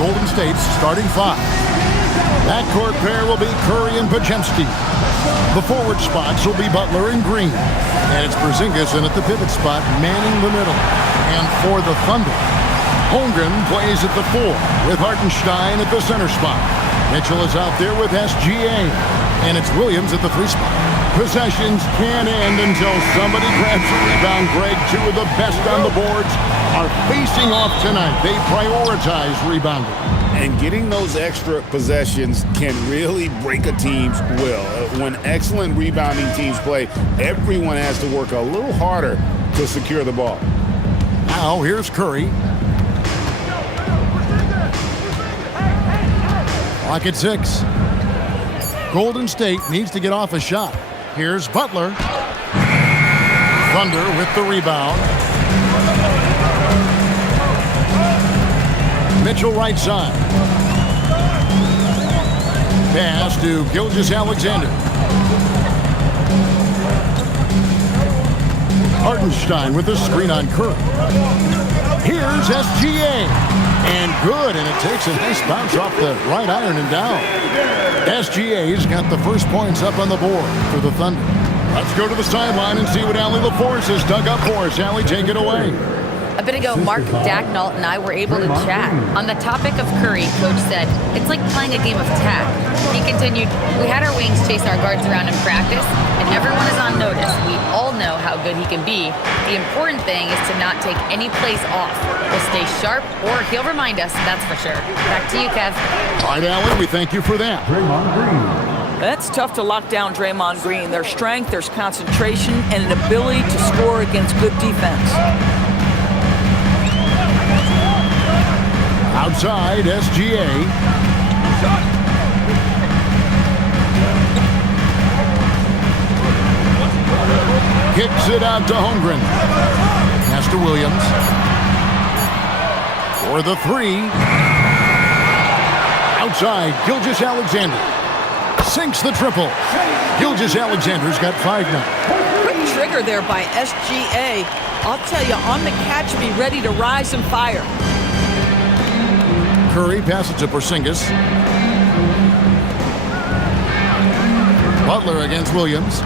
Golden State's starting five. Backcourt pair will be Curry and Podziemski. The forward spots will be Butler and Green. And it's Porzingis in at the pivot spot, manning the middle. And for the Thunder, Holmgren plays at the 4 with Hartenstein at the center spot. Mitchell is out there with SGA. And it's Williams at the 3 spot. Possessions can't end until somebody grabs a rebound. Greg, two of the best on the boards are facing off tonight. They prioritize rebounding. And getting those extra possessions can really break a team's will. When excellent rebounding teams play, everyone has to work a little harder to secure the ball. Now here's Curry. Clock at 6. Golden State needs to get off a shot. Here's Butler. Thunder with the rebound. Mitchell right side. Pass to Gilgeous-Alexander. Hartenstein with the screen on Curry. Here's SGA. And good, and it takes a nice bounce off the right iron and down. SGA's got the first points up on the board for the Thunder. Let's go to the sideline and see what Allie LaForce has dug up for us. Allie, take it away. A bit ago, Mark Dacknault and I were able to chat. On the topic of Curry, Coach said, it's like playing a game of tag. He continued, we had our wings chase our guards around in practice, and everyone is on notice. We all know how good he can be. The important thing is to not take any plays off. We'll stay sharp, or he'll remind us, that's for sure. Back to you, Kev. All right, Allie, we thank you for that. Draymond Green. That's tough to lock down Draymond Green. There's strength, there's concentration, and an ability to score against good defense. Outside, SGA. Kicks it out to Holmgren. Pass to Williams. For the 3. Outside, Gilgeous-Alexander. Sinks the triple. Gilgeous-Alexander's got 5 now. Quick trigger there by SGA. I'll tell you, on the catch, be ready to rise and fire. Curry passes to Porzingis. Butler against Williams.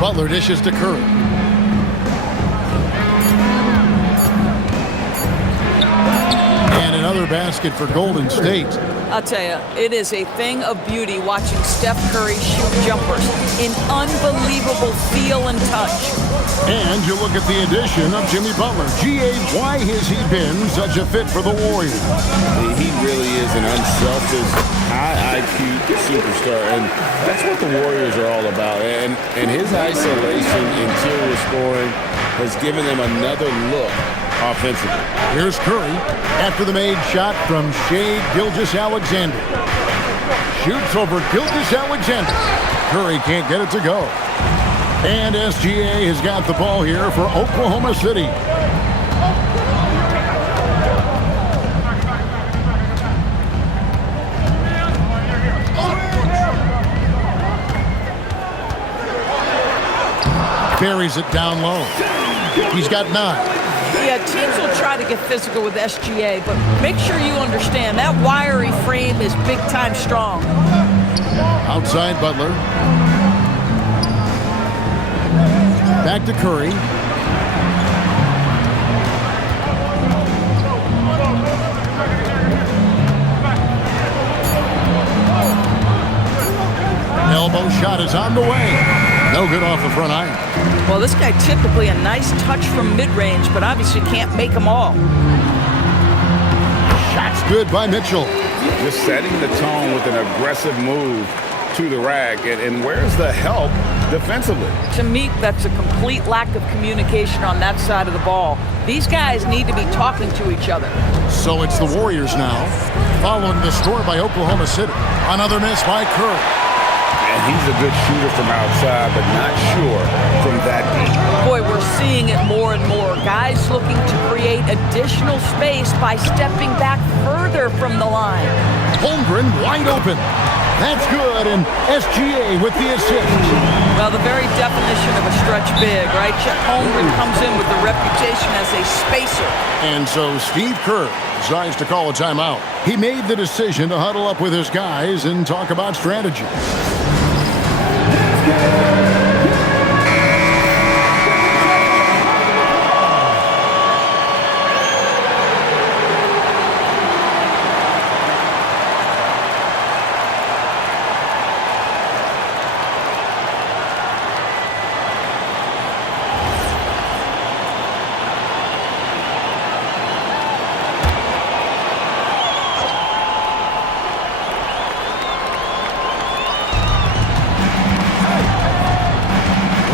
Butler dishes to Curry. And another basket for Golden State. I'll tell you, it is a thing of beauty watching Steph Curry shoot jumpers. An unbelievable feel and touch. And you look at the addition of Jimmy Butler. G.A., why has he been such a fit for the Warriors? He really is an unselfish, high IQ superstar, and that's what the Warriors are all about. And his isolation, interior scoring, has given them another look offensively. Here's Curry after the made shot from Shai Gilgeous-Alexander. Shoots over Gilgeous-Alexander. Curry can't get it to go. And SGA has got the ball here for Oklahoma City. Buries it down low. He's got 9. Yeah, teams will try to get physical with SGA, but make sure you understand that wiry frame is big-time strong. Outside Butler. Back to Curry. Elbow shot is on the way. No good off the front iron. Well, this guy typically a nice touch from mid-range, but obviously can't make them all. Shot's good by Mitchell. Just setting the tone with an aggressive move to the rack. And where's the help defensively? To me, that's a complete lack of communication on that side of the ball. These guys need to be talking to each other. So it's the Warriors now, following the score by Oklahoma City. Another miss by Curry. And he's a good shooter from outside, but not sure from that deep. Boy, we're seeing it more and more. Guys looking to create additional space by stepping back further from the line. Holmgren wide open. That's good, and SGA with the assist. Well, the very definition of a stretch big, right? Chet Holmgren comes in with the reputation as a spacer. And so Steve Kerr decides to call a timeout. He made the decision to huddle up with his guys and talk about strategy.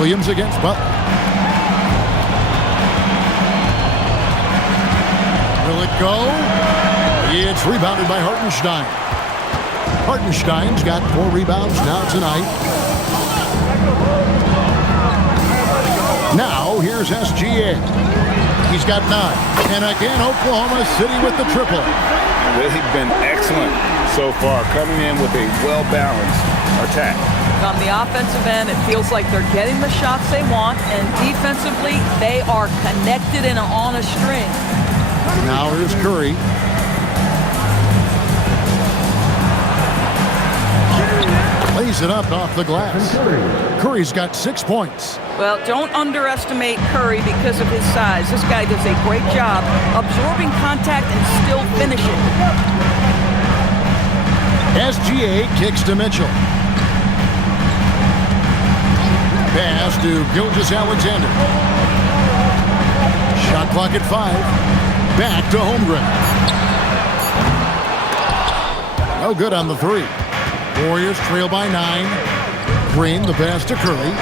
Williams against Butler. Will it go? It's rebounded by Hartenstein. Hartenstein's got 4 rebounds now tonight. Now here's SGA. He's got 9. And again, Oklahoma City with the triple. They've been excellent so far, coming in with a well-balanced attack. On the offensive end, it feels like they're getting the shots they want, and defensively, they are connected and on a string. Now here's Curry. Lays it up off the glass. Curry's got 6 points. Well, don't underestimate Curry because of his size. This guy does a great job absorbing contact and still finishing. SGA kicks to Mitchell. Pass to Gilgeous-Alexander. Shot clock at 5. Back to Holmgren. No good on the 3. Warriors trail by 9. Green, the pass to Curry.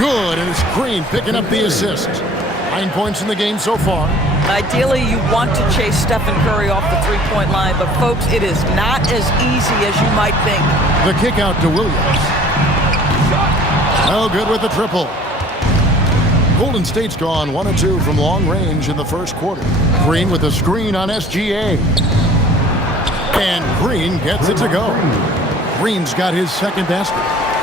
Good, and it's Green picking up the assist. 9 points in the game so far. Ideally, you want to chase Stephen Curry off the three-point line, but folks, it is not as easy as you might think. The kick out to Williams. No good with the triple. Golden State's gone 1 of 2 from long range in the first quarter. Green with a screen on SGA. And Green gets it to go. Green's got his second basket.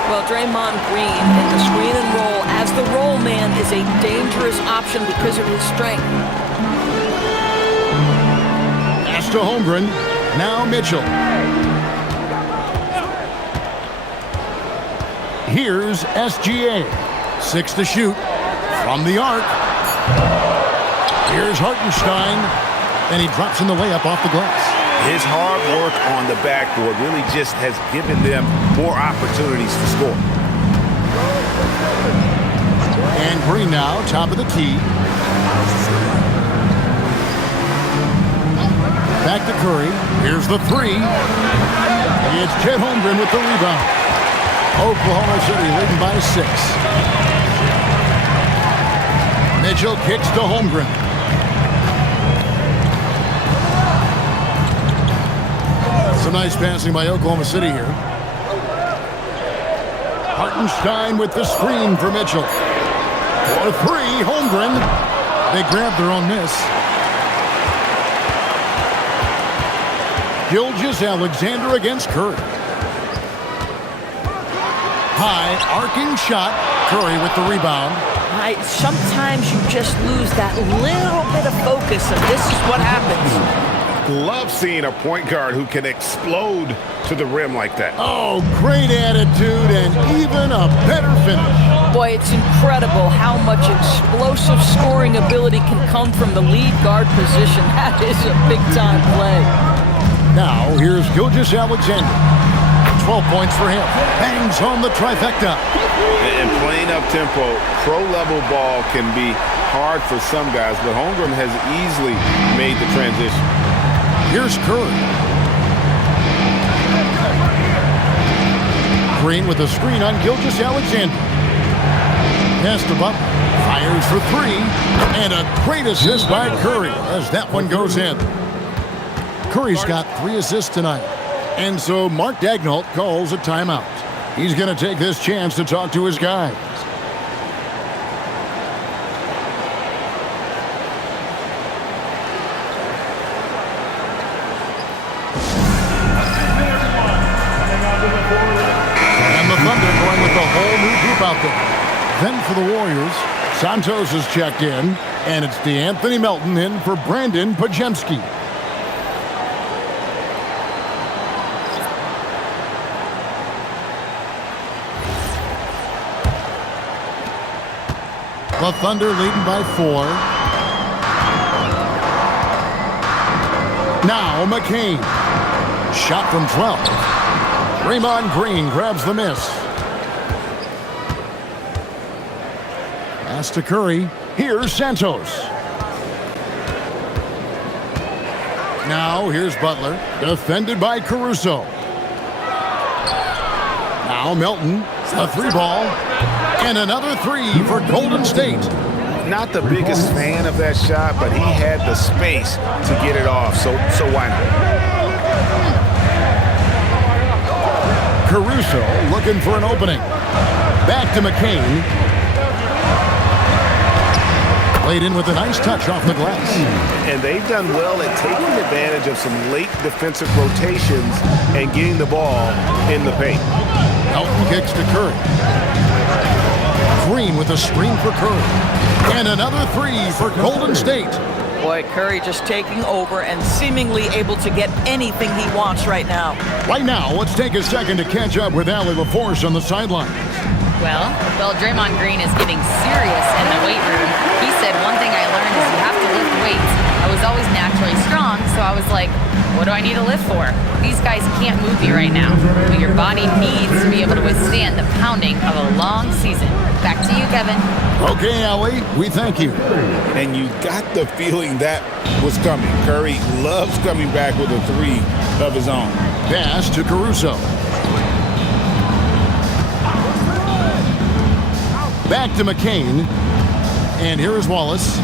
Well, Draymond Green in the screen and roll as the roll man is a dangerous option because of his strength. Pass to Holmgren. Now Mitchell. Here's SGA. 6 to shoot from the arc. Here's Hartenstein. And he drops in the layup off the glass. His hard work on the backboard really just has given them more opportunities to score. And Green now, top of the key. Back to Curry. Here's the 3. It's Chet Holmgren with the rebound. Oklahoma City leading by 6. Mitchell kicks to Holmgren. Some nice passing by Oklahoma City here. Hartenstein with the screen for Mitchell. For 3, Holmgren. They grab their own miss. Gilgeous-Alexander against Curry. High arcing shot. Curry with the rebound. Sometimes you just lose that little bit of focus, and this is what happens. Love seeing a point guard who can explode to the rim like that. Oh, great attitude and even a better finish. Boy, it's incredible how much explosive scoring ability can come from the lead guard position. That is a big-time play. Now, here's Gilgeous-Alexander. 12 points for him. Bangs home the trifecta. And playing up-tempo, pro-level ball can be hard for some guys, but Holmgren has easily made the transition. Here's Curry. Green with a screen on Gilgeous-Alexander. Pass to Butler. Fires for 3. And a great assist by Curry as that one goes in. Curry's got 3 assists tonight. And so Mark Daigneault calls a timeout. He's going to take this chance to talk to his guys. And the Thunder going with the whole new group out there. Then for the Warriors, Santos is checked in, and it's DeAnthony Melton in for Brandon Pajemski. The Thunder leading by 4. Now McCain. Shot from 12. Draymond Green grabs the miss. Pass to Curry. Here's Santos. Now here's Butler. Defended by Caruso. Now Melton. A 3-ball. And another 3 for Golden State. Not the biggest fan of that shot, but he had the space to get it off, so why not? Caruso looking for an opening. Back to McCain. Played in with a nice touch off the glass. And they've done well at taking advantage of some late defensive rotations and getting the ball in the paint. Melton kicks to Curry. Green with a screen for Curry. And another 3 for Golden State. Boy, Curry just taking over and seemingly able to get anything he wants right now. Right now, let's take a second to catch up with Allie LaForce on the sideline. Well, Draymond Green is getting serious in the weight room. He said one thing I learned is you have to lift weights. I was always naturally strong, so I was like, what do I need to lift for? These guys can't move you right now, but your body needs to be able to withstand the pounding of a long season. Back to you, Kevin. Okay, Allie, we thank you. And you got the feeling that was coming. Curry loves coming back with a 3 of his own. Pass to Caruso. Back to McCain. And here is Wallace.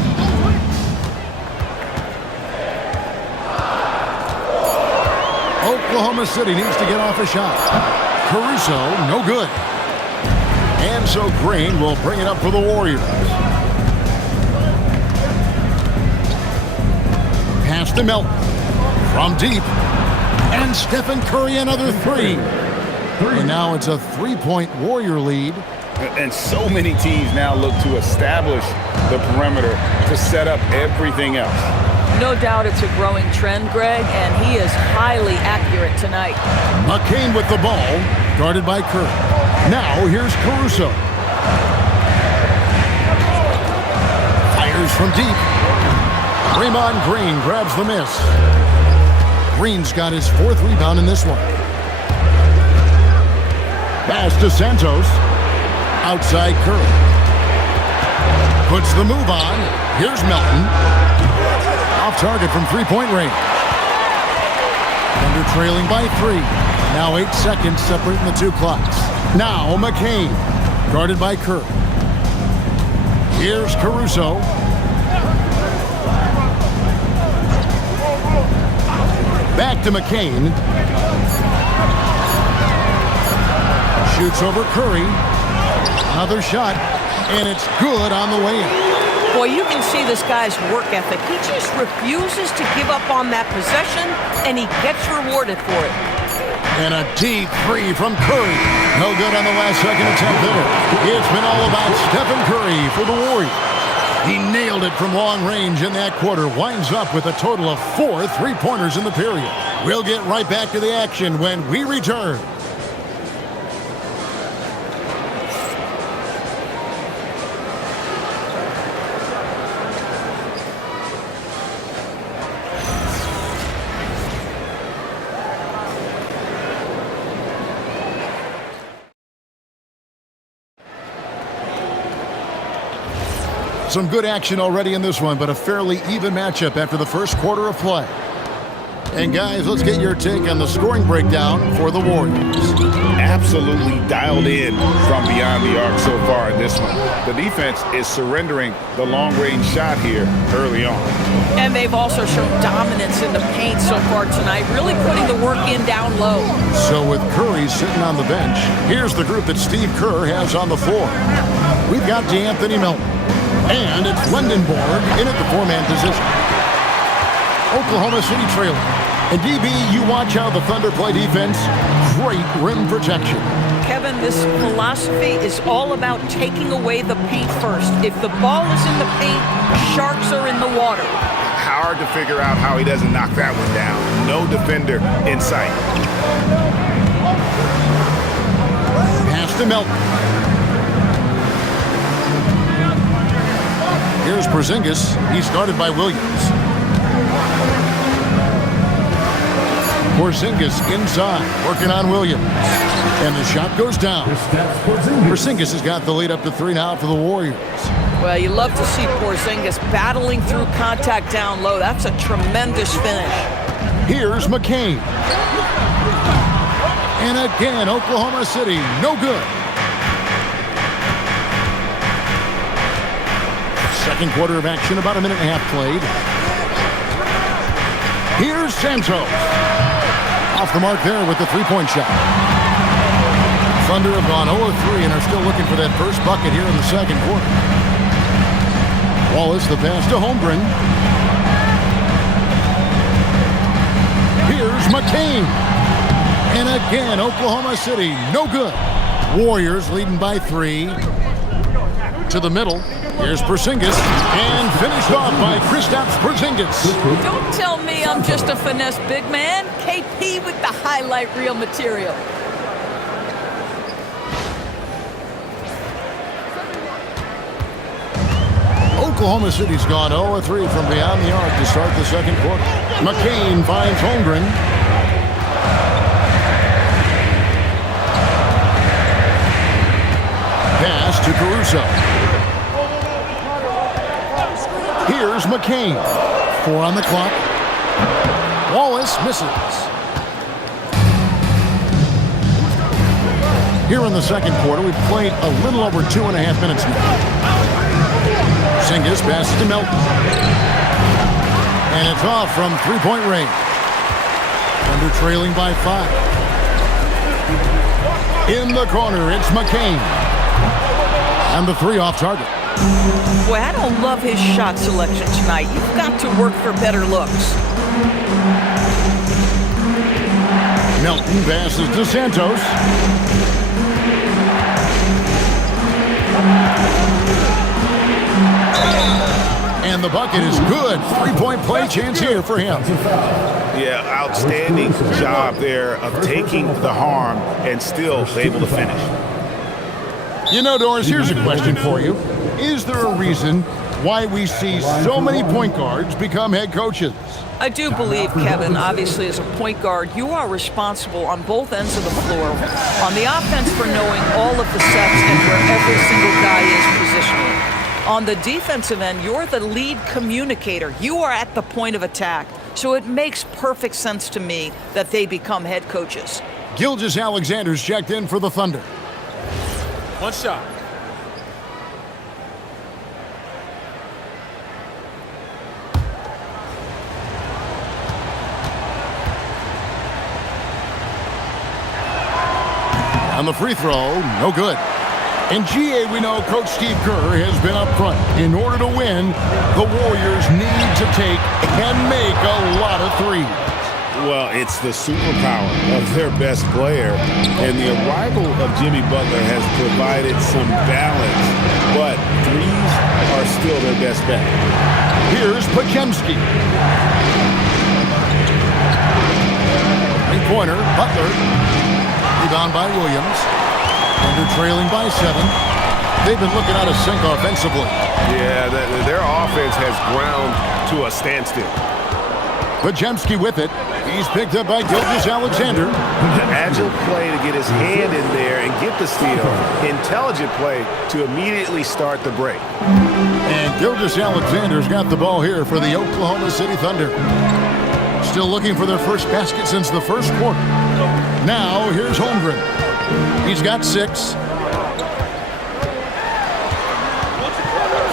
Oklahoma City needs to get off a shot. Caruso, no good. And so Green will bring it up for the Warriors. Pass to Melton. From deep. And Stephen Curry, another 3. And now it's a 3-point Warrior lead. And so many teams now look to establish the perimeter to set up everything else. No doubt it's a growing trend, Greg, and he is highly accurate tonight. McCain with the ball, guarded by Curry. Now here's Caruso. Fires from deep. Draymond Green grabs the miss. Green's got his 4th rebound in this one. Pass to Santos. Outside Curry. Puts the move on. Here's Melton. Off target from 3-point range. Thunder trailing by 3. Now 8 seconds separating the 2 clocks. Now McCain. Guarded by Curry. Here's Caruso. Back to McCain. Shoots over Curry. Another shot, and it's good on the way in. Boy, you can see this guy's work ethic. He just refuses to give up on that possession, and he gets rewarded for it. And a deep 3 from Curry. No good on the last second attempt there. It's been all about Stephen Curry for the Warriors. He nailed it from long range in that quarter. Winds up with a total of 4 3-pointers in the period. We'll get right back to the action when we return. Some good action already in this one, but a fairly even matchup after the first quarter of play. And guys, let's get your take on the scoring breakdown for the Warriors. Absolutely dialed in from beyond the arc so far in this one. The defense is surrendering the long-range shot here early on. And they've also shown dominance in the paint so far tonight, really putting the work in down low. So with Curry sitting on the bench, here's the group that Steve Kerr has on the floor. We've got D'Anthony Melton, and it's Lendenborg in at the four-man position. Oklahoma City trailing. And DB, you watch how the Thunder play defense. Great rim protection. Kevin, this philosophy is all about taking away the paint first. If the ball is in the paint, sharks are in the water. Hard to figure out how he doesn't knock that one down. No defender in sight. Pass to Melton. Here's Porzingis. He's guarded by Williams. Porzingis inside, working on Williams. And the shot goes down. Porzingis has got the lead up to 3 now for the Warriors. Well, you love to see Porzingis battling through contact down low. That's a tremendous finish. Here's McCain. And again, Oklahoma City, no good. Second quarter of action, about a minute and a half played. Here's Santos. Off the mark there with the three-point shot. Thunder have gone 0-3 and are still looking for that first bucket here in the second quarter. Wallace, the pass to Holmgren. Here's McCain. And again, Oklahoma City, no good. Warriors leading by 3. To the middle. Here's Porzingis, and finished off by Kristaps Porzingis. Don't tell me I'm just a finesse big man. KP with the highlight reel material. Oklahoma City's gone 0-3 from beyond the arc to start the second quarter. McCain finds Holmgren. Pass to Caruso. Here's McCain. 4 on the clock. Wallace misses. Here in the second quarter, we've played a little over 2.5 minutes now. Porzingis passes to Melton. And it's off from three-point range. Thunder trailing by 5. In the corner, it's McCain. And the 3 off target. Boy, I don't love his shot selection tonight. You've got to work for better looks. Melton passes to Santos. And the bucket is good. Three-point play chance here for him. Yeah, outstanding job there of taking the harm and still able to finish. You know, Doris, here's a question for you. Is there a reason why we see so many point guards become head coaches? I do believe, Kevin, obviously as a point guard, you are responsible on both ends of the floor. On the offense for knowing all of the sets and where every single guy is positionally. On the defensive end, you're the lead communicator. You are at the point of attack. So it makes perfect sense to me that they become head coaches. Gilgeous-Alexander's checked in for the Thunder. One shot. On the free throw, no good. In GA, we know Coach Steve Kerr has been up front. In order to win, the Warriors need to take and make a lot of threes. Well, it's the superpower of their best player, and the arrival of Jimmy Butler has provided some balance, but threes are still their best bet. Here's Podziemski. Three-pointer, Butler. Rebound by Williams. Thunder trailing by 7. They've been looking out of sync offensively. Yeah, their offense has ground to a standstill. Podziemski with it. He's picked up by Gilgeous-Alexander. Agile play to get his hand in there and get the steal. Intelligent play to immediately start the break. And Gilgeous-Alexander's got the ball here for the Oklahoma City Thunder. Still looking for their first basket since the first quarter. Now, here's Holmgren. He's got 6.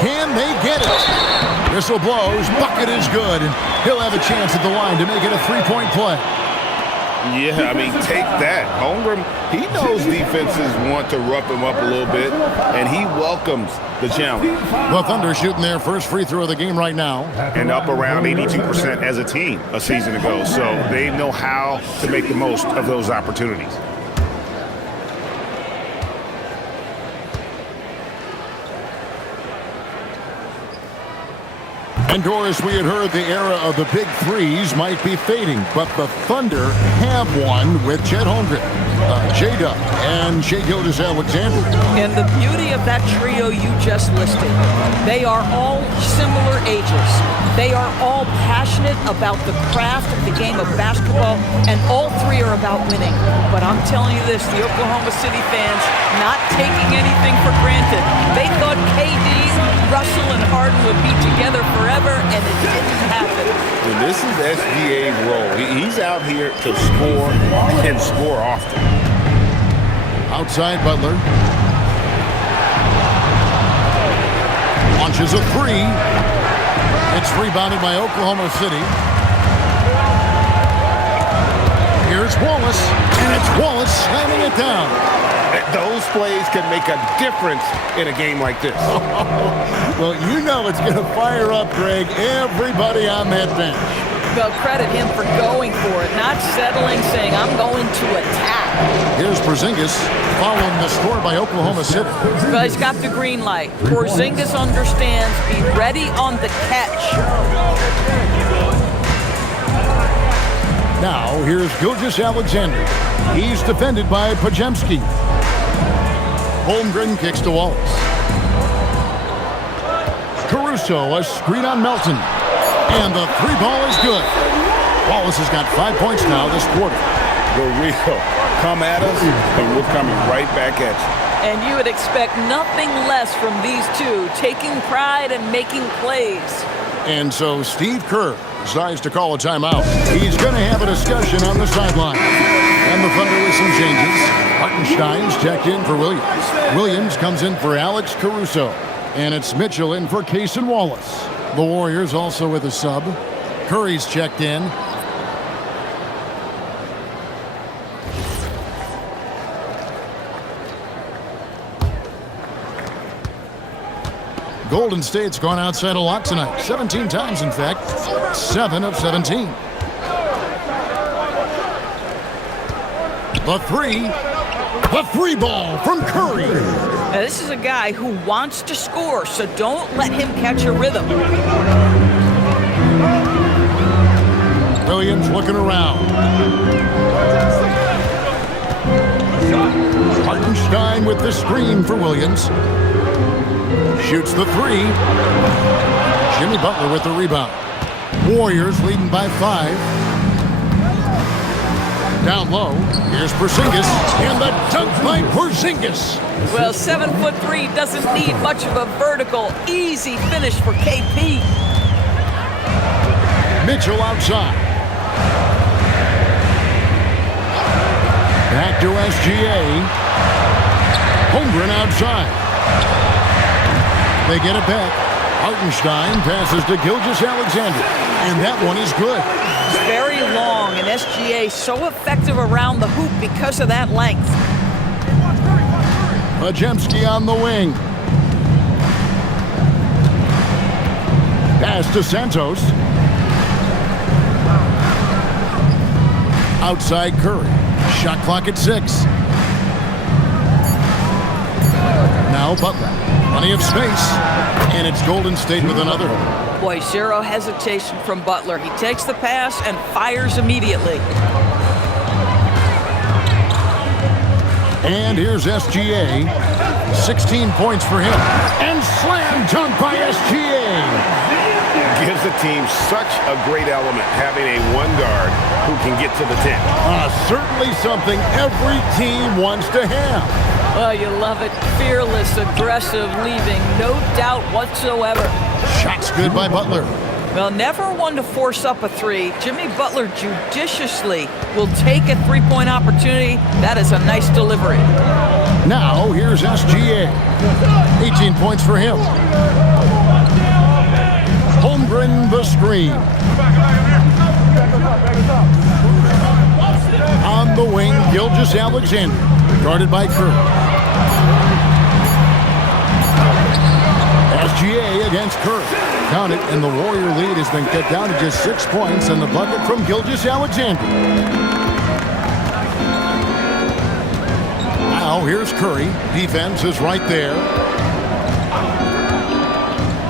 Can they get it? Whistle blows. Bucket is good. And he'll have a chance at the line to make it a 3-point play. Yeah, I mean, take that. Holmgren, he knows defenses want to rough him up a little bit, and he welcomes the challenge. The Thunder shooting their first free throw of the game right now. And up around 82% as a team a season ago. So they know how to make the most of those opportunities. And Doris, we had heard the era of the big threes might be fading, but the Thunder have one with Chet Holmgren, J-Dub, and Shai Gilgeous-Alexander. And the beauty of that trio you just listed, they are all similar ages. They are all passionate about the craft of the game of basketball, and all 3 are about winning. But I'm telling you this, the Oklahoma City fans not taking anything for granted. They thought KD, Russell, and Harden would be together forever, and it didn't happen. And this is SGA's role. He's out here to score and score often. Outside Butler. Launches a 3. It's rebounded by Oklahoma City. Here's Wallace, and it's Wallace slamming it down. Those plays can make a difference in a game like this. Well, you know it's going to fire up, Greg, everybody on that bench. Well, credit him for going for it, not settling, saying, I'm going to attack. Here's Porzingis following the score by Oklahoma City. Well, he's got the green light. Porzingis understands, be ready on the catch. Now, here's Gilgeous-Alexander. He's defended by Podziemski. Holmgren kicks to Wallace. Caruso, a screen on Melton. And the 3-ball is good. Wallace has got 5 points now this quarter. Go Rico. Come at us, and we're coming right back at you. And you would expect nothing less from these two, taking pride and making plays. And so Steve Kerr decides to call a timeout. He's going to have a discussion on the sideline. And the Thunder with some changes. Hartenstein's checked in for Williams. Williams comes in for Alex Caruso. And it's Mitchell in for Cason Wallace. The Warriors also with a sub. Curry's checked in. Golden State's gone outside a lot tonight. 17 times, in fact. 7 of 17. The 3. The 3-ball from Curry. Now, this is a guy who wants to score, so don't let him catch a rhythm. Williams looking around. Hartenstein with the screen for Williams. Shoots the 3. Jimmy Butler with the rebound. Warriors leading by 5. Down low, here's Porzingis, and the dunk by Porzingis. Well, 7'3" doesn't need much of a vertical. Easy finish for KP. Mitchell outside. Back to SGA. Holmgren outside. They get it back. Hartenstein passes to Gilgeous-Alexander, and that one is good. It's very long, and SGA so effective around the hoop because of that length. Podziemski on the wing. Pass to Santos. Outside Curry. Shot clock at 6. Now Butler. Plenty of space. And it's Golden State with another. Boy, zero hesitation from Butler. He takes the pass and fires immediately. And here's SGA. 16 points for him. And slam dunk by SGA. Gives the team such a great element having a one guard who can get to the 10. Certainly something every team wants to have. Oh, you love it. Fearless, aggressive, leaving no doubt whatsoever. Shots good by Butler. Well, never one to force up a three. Jimmy Butler judiciously will take a three-point opportunity. That is a nice delivery. Now, here's SGA. 18 points for him. Holmgren the screen. On the wing, Gilgeous-Alexander, guarded by Curry. SGA against Curry. Count it, and the Warrior lead has been cut down to just 6 points, and the bucket from Gilgeous-Alexander. Now here's Curry. Defense is right there.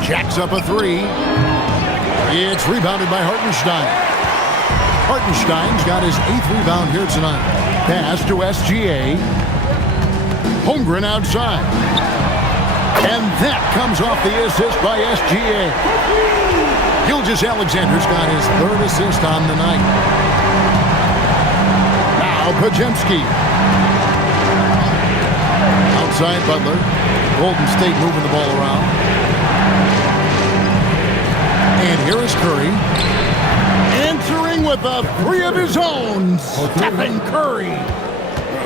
Jacks up a three. It's rebounded by Hartenstein. Hartenstein's got his 8th rebound here tonight. Pass to SGA. Holmgren outside. And that comes off the assist by SGA. Gilgeous-Alexander's got his 3rd assist on the night. Now Podziemski. Outside Butler. Golden State moving the ball around. And here is Curry. Answering with a three of his own. Stephen Curry.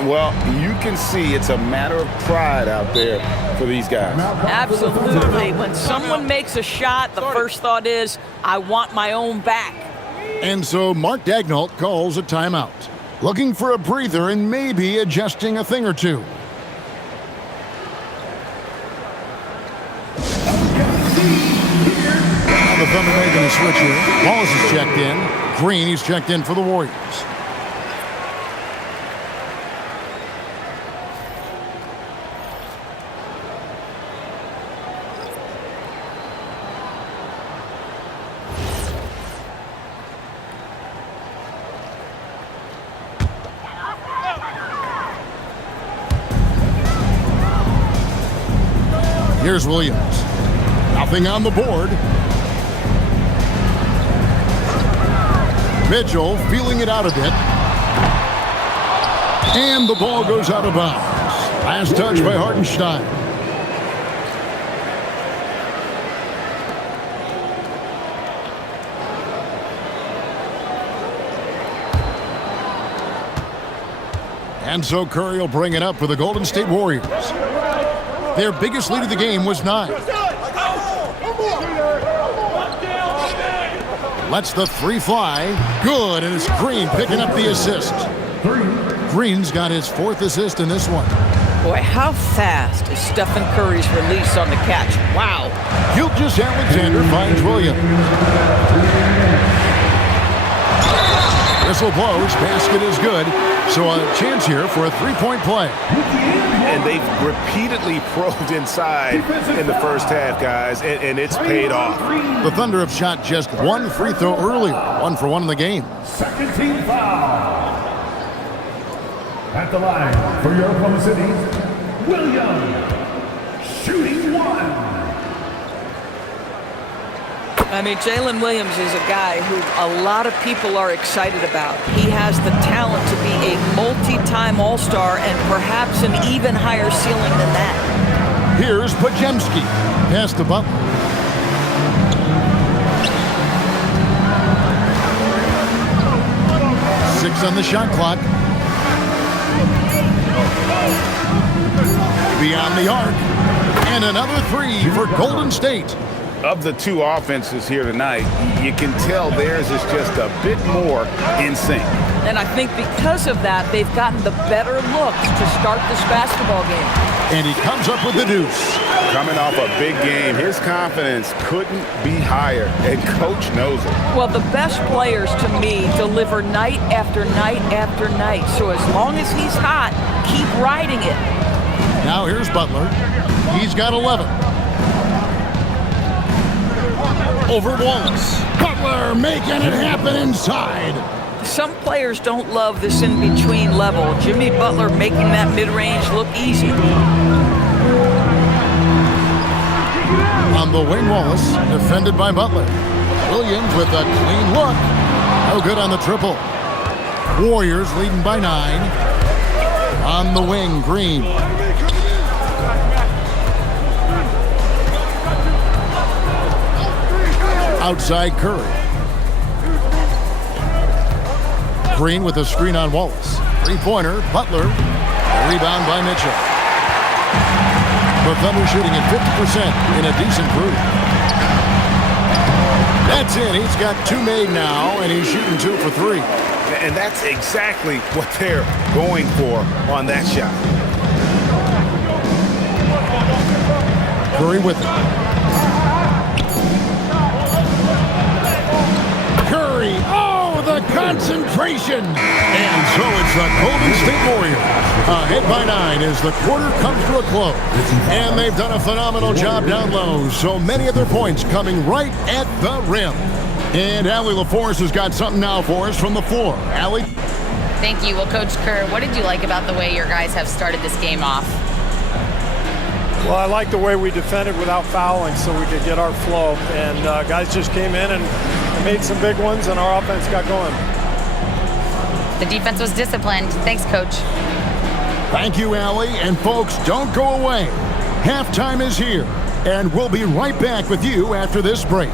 Well, you can see it's a matter of pride out there for these guys. Absolutely. When someone makes a shot, the first thought is, I want my own back. And so Mark Daigneault calls a timeout. Looking for a breather and maybe adjusting a thing or two. Now the Thunder making a switch here. Wallace is checked in. Green, he's checked in for the Warriors. Here's Williams. Nothing on the board. Mitchell feeling it out a bit. And the ball goes out of bounds. Last touch by Hartenstein. And so Curry will bring it up for the Golden State Warriors. Their biggest lead of the game was 9. Lets the three fly. Good, and it's Green picking up the assist. Green's got his 4th assist in this one. Boy, how fast is Stephen Curry's release on the catch? Wow. Gilgeous-Alexander finds Williams. Whistle blows. Basket is good. So a chance here for a three-point play. And they've repeatedly probed inside in the first half, guys, and it's paid off. The Thunder have shot just 1 free throw earlier. 1 for 1 in the game. Second team foul. At the line for your Oklahoma City, Williams, shooting 1. I mean, Jalen Williams is a guy who a lot of people are excited about. He has the talent to be a multi-time All-Star and perhaps an even higher ceiling than that. Here's Podziemski. Pass to Butler. Six on the shot clock. Beyond the arc. And another three for Golden State. Of the 2 offenses here tonight, you can tell theirs is just a bit more in sync. And I think because of that, they've gotten the better looks to start this basketball game. And he comes up with the deuce. Coming off a big game, his confidence couldn't be higher, and Coach knows it. Well, the best players, to me, deliver night after night after night. So as long as he's hot, keep riding it. Now here's Butler. He's got 11. Over Wallace. Butler making it happen inside. Some players don't love this in-between level. Jimmy Butler making that mid-range look easy. On the wing, Wallace, defended by Butler. Williams with a clean look. No good on the triple. Warriors leading by 9. On the wing, Green. Outside Curry. Green with a screen on Wallace. Three-pointer, Butler. Rebound by Mitchell. The Thunder shooting at 50% in a decent group. That's it. He's got 2 made now, and he's shooting 2 for 3. And that's exactly what they're going for on that shot. Curry with it. Curry. Oh, the concentration. And so it's the Golden State Warriors. Ahead by 9 as the quarter comes to a close. And they've done a phenomenal job down low. So many of their points coming right at the rim. And Allie LaForce has got something now for us from the floor. Allie? Thank you. Well, Coach Kerr, what did you like about the way your guys have started this game off? Well, I like the way we defended without fouling so we could get our flow. And guys just came in and made some big ones, and our offense got going. The defense was disciplined. Thanks, Coach. Thank you, Allie. And folks, don't go away. Halftime is here, and we'll be right back with you after this break.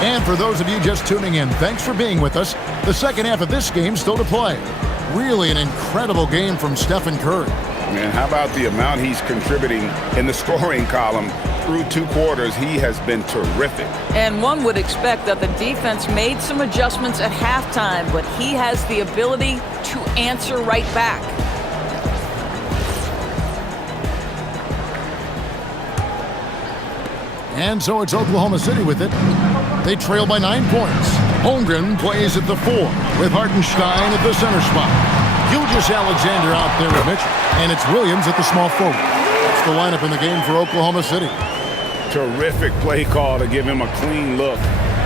And for those of you just tuning in, thanks for being with us. The second half of this game still to play. Really an incredible game from Stephen Curry. Man, how about the amount he's contributing in the scoring column? Through 2 quarters, he has been terrific. And one would expect that the defense made some adjustments at halftime, but he has the ability to answer right back. And so it's Oklahoma City with it. They trail by 9 points. Holmgren plays at the 4 with Hartenstein at the center spot. Gilgeous Alexander out there with Mitchell. And it's Williams at the small forward. That's the lineup in the game for Oklahoma City. Terrific play call to give him a clean look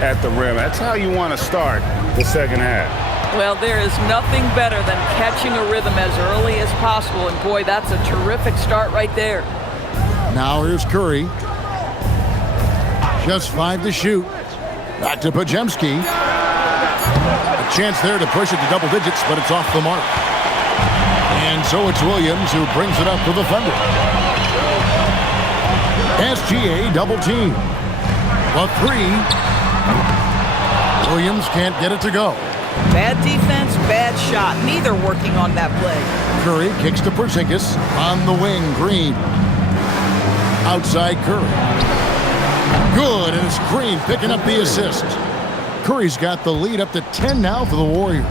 at the rim. That's how you want to start the second half. Well, there is nothing better than catching a rhythm as early as possible. And boy, that's a terrific start right there. Now here's Curry. Just 5 to shoot. Back to Podziemski. A chance there to push it to double digits, but it's off the mark. And so it's Williams who brings it up for the Thunder. SGA double team. A 3. Williams can't get it to go. Bad defense, bad shot. Neither working on that play. Curry kicks to Porzingis. On the wing, Green. Outside Curry. Good, and it's Green picking up the assist. Curry's got the lead up to 10 now for the Warriors.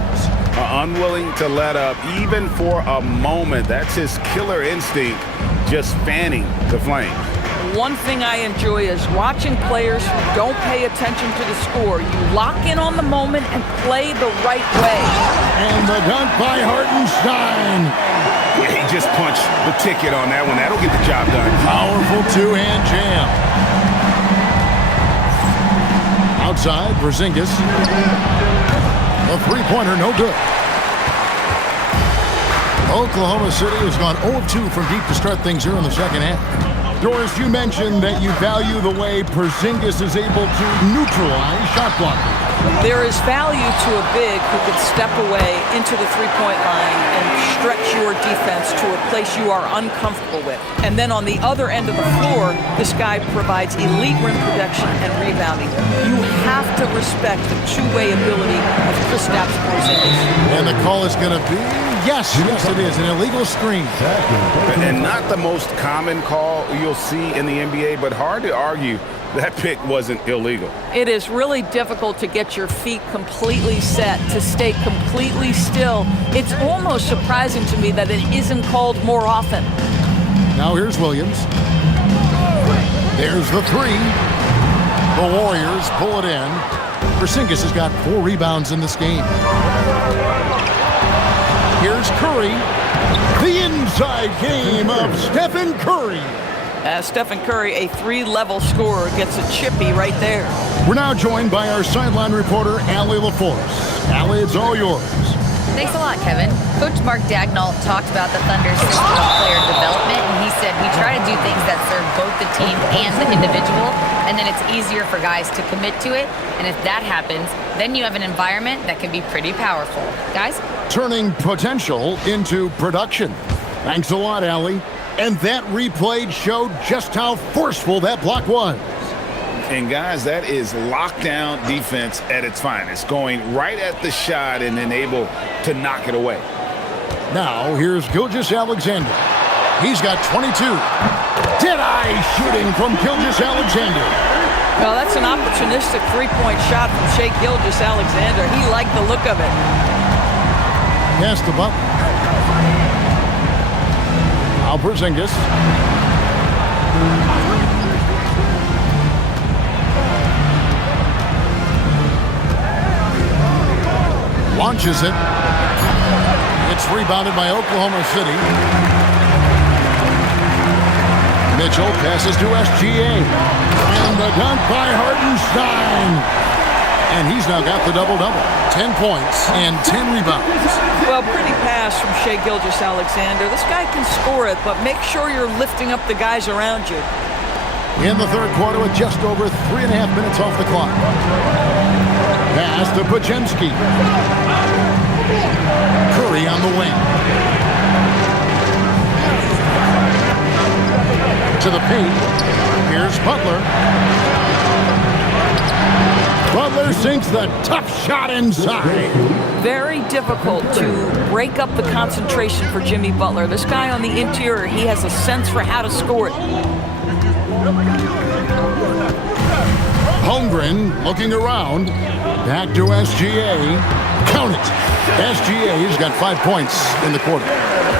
Unwilling to let up even for a moment. That's his killer instinct, just fanning the flames. One thing I enjoy is watching players who don't pay attention to the score. You lock in on the moment and play the right way. And the dunk by Hartenstein. Yeah, he just punched the ticket on that one. That'll get the job done. Powerful 2-hand jam. Outside, Porzingis. A 3-pointer, no good. Oklahoma City has gone 0-2 from deep to start things here in the second half. Doris, you mentioned that you value the way Porzingis is able to neutralize shot blocking. There is value to a big who could step away into the three-point line and stretch your defense to a place you are uncomfortable with. And then on the other end of the floor, this guy provides elite rim protection and rebounding. You have to respect the two-way ability of Kristaps Porzingis. And the call is going to be, yes, it is, an illegal screen. And not the most common call you'll see in the NBA, but hard to argue that pick wasn't illegal. It is really difficult to get your feet completely set, to stay completely still. It's almost surprising to me that it isn't called more often. Now here's Williams. There's the three. The Warriors pull it in. Porzingis has got 4 rebounds in this game. Here's Curry. The inside game of Stephen Curry. Stephen Curry, a 3-level scorer, gets a chippy right there. We're now joined by our sideline reporter, Allie LaForce. Allie, it's all yours. Thanks a lot, Kevin. Coach Mark Daigneault talked about the Thunder's system of player development, and he said we try to do things that serve both the team and the individual, and then it's easier for guys to commit to it. And if that happens, then you have an environment that can be pretty powerful. Guys? Turning potential into production. Thanks a lot, Allie. And that replay showed just how forceful that block was. And guys, that is lockdown defense at its finest, going right at the shot and then able to knock it away. Now, here's Gilgeous-Alexander. He's got 22. Dead-eye shooting from Gilgeous-Alexander. Well, that's an opportunistic three-point shot from Shai Gilgeous-Alexander. He liked the look of it. Pass the buck. Now Porzingis. Launches it. It's rebounded by Oklahoma City. Mitchell passes to SGA. And the dunk by Hartenstein. And he's now got the double-double. 10 points and 10 rebounds. Well, pretty pass from Shai Gilgeous-Alexander. This guy can score it, but make sure you're lifting up the guys around you. In the third quarter with just over 3.5 minutes off the clock. Pass to Podziemski. Curry on the wing. To the paint. Here's Butler. Butler sinks the tough shot inside. Very difficult to break up the concentration for Jimmy Butler. This guy on the interior, he has a sense for how to score it. Holmgren looking around. Back to SGA. Count it. SGA's got 5 points in the quarter.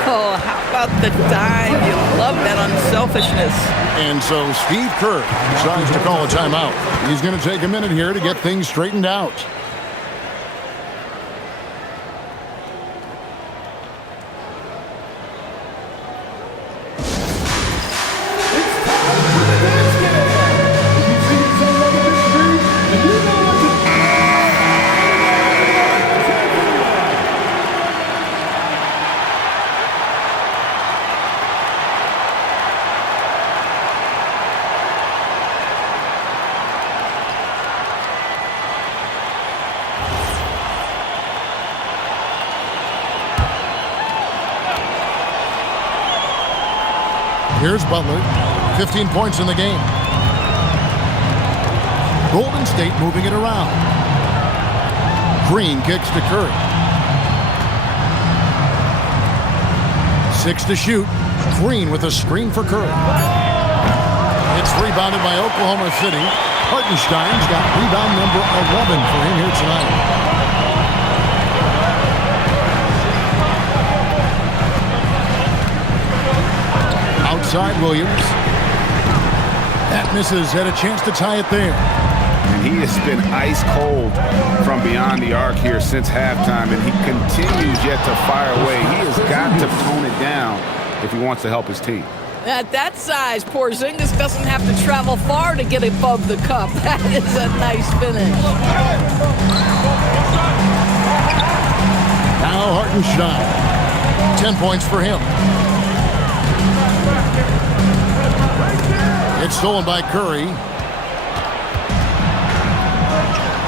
Oh, how about the dime? You love that unselfishness. And so Steve Kerr decides to call a timeout. He's going to take a minute here to get things straightened out. Here's Butler, 15 points in the game. Golden State moving it around. Green kicks to Curry. 6 to shoot. Green with a screen for Curry. It's rebounded by Oklahoma City. Hartenstein's got rebound number 11 for him here tonight. Outside Williams. That misses. Had a chance to tie it there. And he has been ice cold from beyond the arc here since halftime, and he continues yet to fire away. He has got to tone it down if he wants to help his team. At that size, Porzingis doesn't have to travel far to get above the cup. That is a nice finish. Now Hartenstein. 10 points for him. It's stolen by Curry.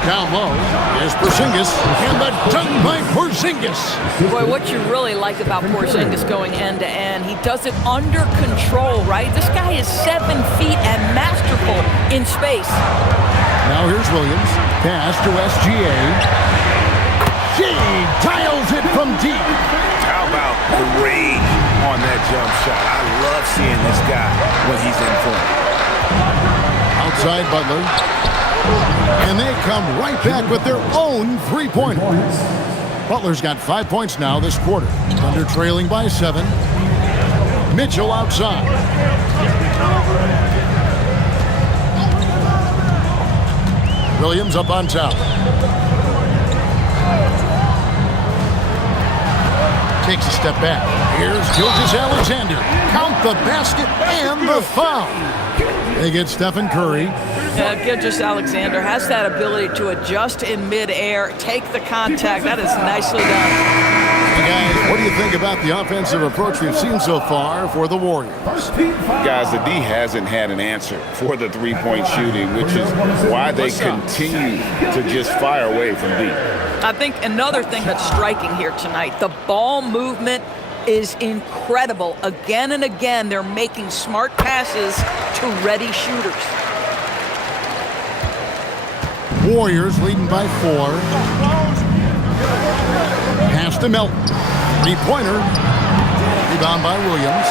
Down low is Porzingis, and the dunk by Porzingis. Boy, what you really like about Porzingis going end-to-end, he does it under control, right? This guy is 7 feet and masterful in space. Now here's Williams. Pass to SGA. She dials it from deep. How about the rage on that jump shot? I love seeing this guy when he's in form. Outside Butler. And they come right back with their own three-pointer. Butler's got 5 points now this quarter. Thunder trailing by 7. Mitchell outside. Williams up on top. Takes a step back. Here's Gilgeous-Alexander. Count the basket and the foul. They get Stephen Curry. Gilgeous-Alexander has that ability to adjust in midair, take the contact. That is nicely done. Hey guys, what do you think about the offensive approach we've seen so far for the Warriors? Guys, the D hasn't had an answer for the three-point shooting, which is why they continue to just fire away from deep. I think another thing that's striking here tonight, the ball movement is incredible. Again and again, they're making smart passes to ready shooters. Warriors leading by 4. Pass to Melton. Three-pointer. Rebound by Williams.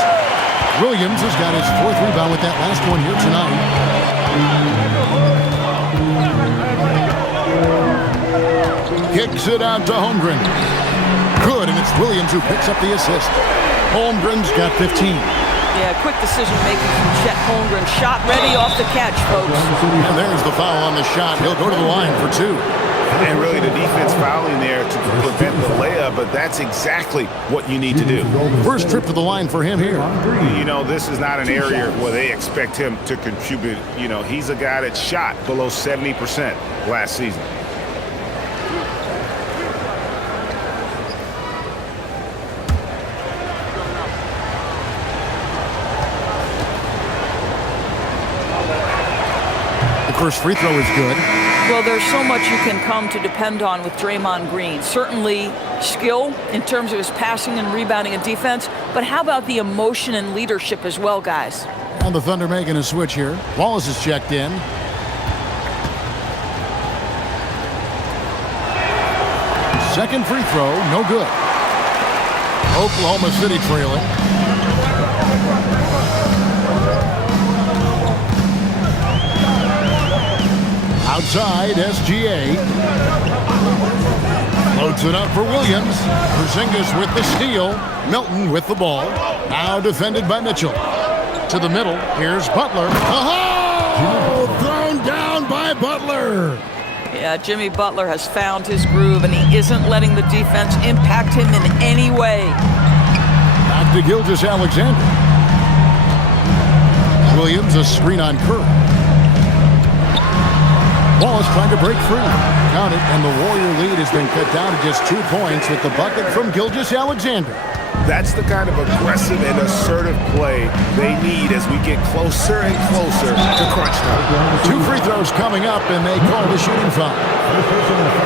Williams has got his 4th rebound with that last one here tonight. Kicks it out to Holmgren. Good, and it's Williams who picks up the assist. Holmgren's got 15. Yeah, quick decision-making from Chet Holmgren. Shot ready off the catch, folks. And there's the foul on the shot. He'll go to the line for 2. And really the defense fouling there to prevent the layup, but that's exactly what you need to do. First trip to the line for him here. You know, this is not an area where they expect him to contribute. You know, he's a guy that shot below 70% last season. The first free throw is good. Well, there's so much you can come to depend on with Draymond Green. Certainly skill in terms of his passing and rebounding and defense, but how about the emotion and leadership as well, guys? And the Thunder making a switch here. Wallace is checked in. Second free throw, no good. Oklahoma City trailing. Outside, SGA. Loads it up for Williams. Porzingis with the steal. Melton with the ball. Now defended by Mitchell. To the middle. Here's Butler. Oh! Thrown down by Butler. Yeah, Jimmy Butler has found his groove, and he isn't letting the defense impact him in any way. Back to Gilgeous-Alexander. Williams, a screen on Curry. Wallace trying to break free. Count it, and the Warrior lead has been cut down to just 2 points with the bucket from Gilgeous-Alexander. That's the kind of aggressive and assertive play they need as we get closer and closer to crunch time. 2 free throws coming up, and they call the shooting foul.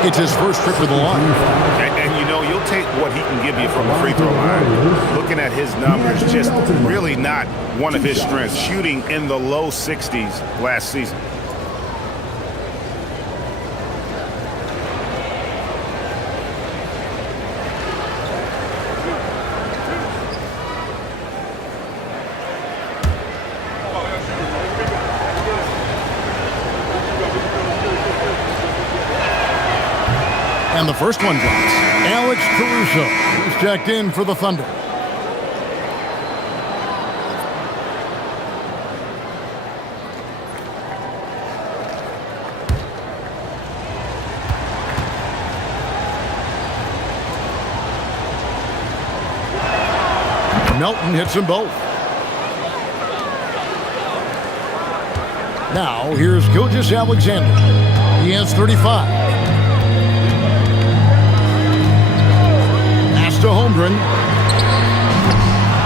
It's his first trip to the line. And you know, you'll take what he can give you from the free throw line. Looking at his numbers, just really not one of his strengths. Shooting in the low 60s last season. And the first one drops. Alex Caruso, who's checked in for the Thunder. Melton hits them both. Now, here's Gilgeous-Alexander. He has 35. To Holmgren.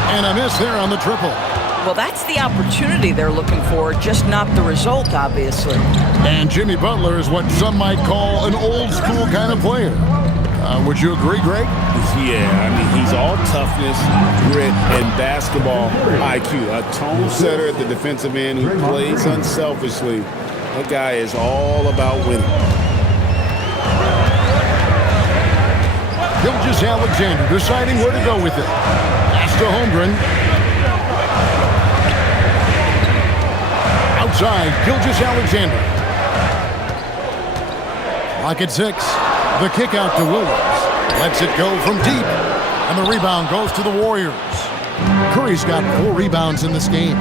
And a miss there on the triple. Well, that's the opportunity they're looking for, just not the result, obviously. And Jimmy Butler is what some might call an old school kind of player. Would you agree, Greg? Yeah, I mean, he's all toughness, grit, and basketball IQ. A tone setter at the defensive end who plays unselfishly. That guy is all about winning. Gilgeous-Alexander deciding where to go with it. Pass to Holmgren. Outside, Gilgeous-Alexander. Clock at 6. The kick out to Williams. Lets it go from deep. And the rebound goes to the Warriors. Curry's got 4 rebounds in this game.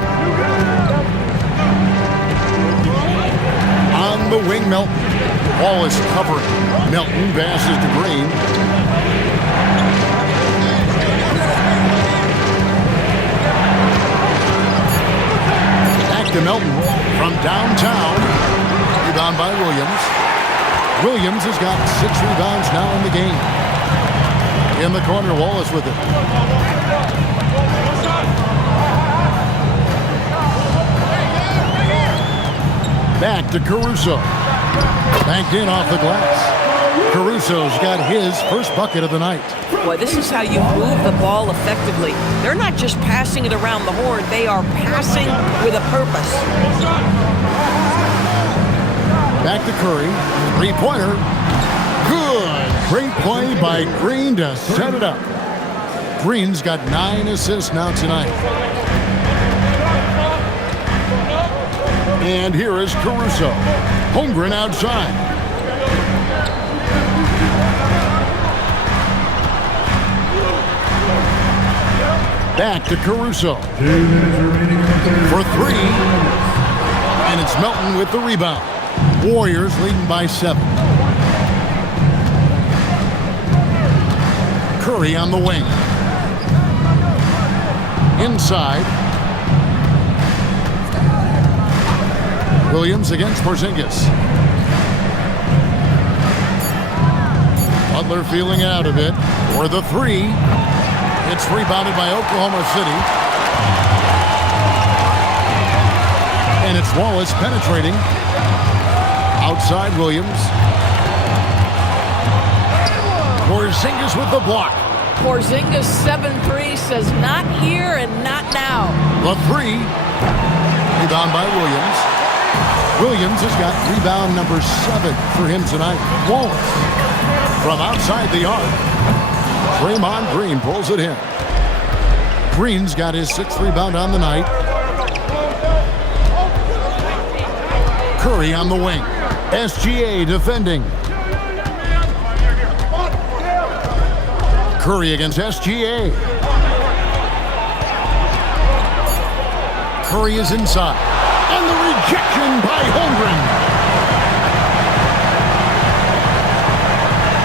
On the wing, Melton. Wallace covering. Melton passes to Green. Back to Melton from downtown. Rebound by Williams. Williams has got 6 rebounds now in the game. In the corner, Wallace with it. Back to Caruso. Banked in off the glass. Caruso's got his first bucket of the night. Boy, this is how you move the ball effectively. They're not just passing it around the horn. They are passing with a purpose. Back to Curry. Three-pointer. Good. Great play by Green to set it up. Green's got 9 assists now tonight. And here is Caruso. Holmgren outside. Back to Caruso. 2 minutes remaining in the third. For 3. And it's Melton with the rebound. Warriors leading by 7. Curry on the wing. Inside. Williams against Porzingis. Butler feeling out of it for the 3. It's rebounded by Oklahoma City. And it's Wallace penetrating. Outside Williams. Porzingis with the block. Porzingis 7-3 says not here and not now. The 3. Rebound by Williams. Williams has got rebound number 7 for him tonight. Wallace from outside the arc. Draymond Green pulls it in. Green's got his 6th rebound on the night. Curry on the wing. SGA defending. Curry against SGA. Curry is inside. And the rejection by Holmgren.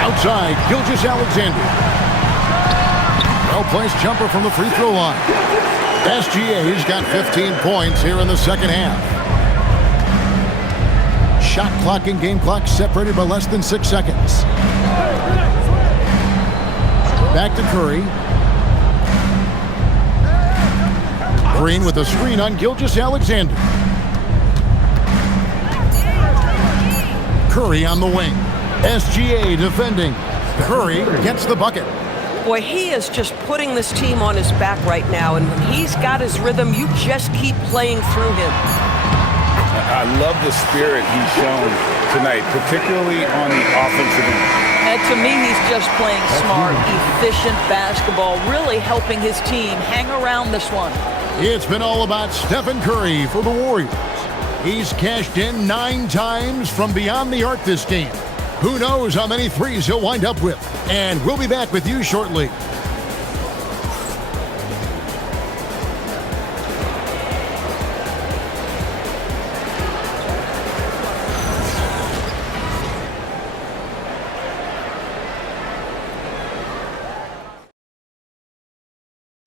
Outside, Gilgeous-Alexander. Well-placed jumper from the free throw line. SGA's got 15 points here in the second half. Shot clock and game clock separated by less than 6 seconds. Back to Curry. Green with a screen on Gilgeous-Alexander. Curry on the wing. SGA defending. Curry gets the bucket. Boy, he is just putting this team on his back right now, and when he's got his rhythm, you just keep playing through him. I love the spirit he's shown tonight, particularly on the offensive end. And to me, he's just playing smart, efficient basketball, really helping his team hang around this one. It's been all about Stephen Curry for the Warriors. He's cashed in 9 times from beyond the arc this game. Who knows how many threes he'll wind up with? And we'll be back with you shortly.